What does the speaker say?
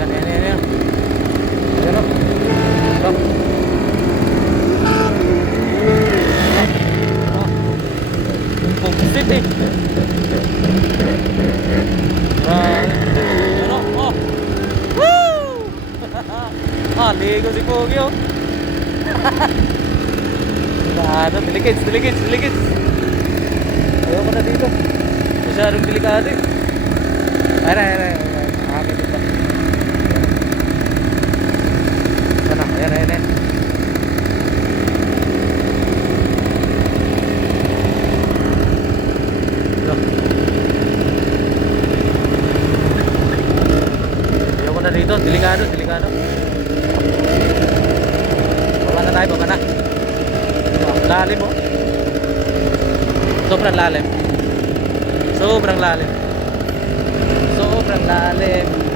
Ayan, ayan, ayan, ayan. Ayan o. Ito. Ah. Pumsit eh. Grabe. Ano? Oh. Woo! ah, ligo si Pogi oh. Ano, delikits, delikits, delikits. Ayoko na dito. Masyadong delikado eh. Ayan, ayan, ayan. ayan. Akin dito. Sana, ayan, ayan, ayan. Ito. Ayoko na dito, delikado, delikado. Baba na tayo, baba na. Ah, lalim oh. Sobrang lalim. Sobrang lalim. Sobrang lalim.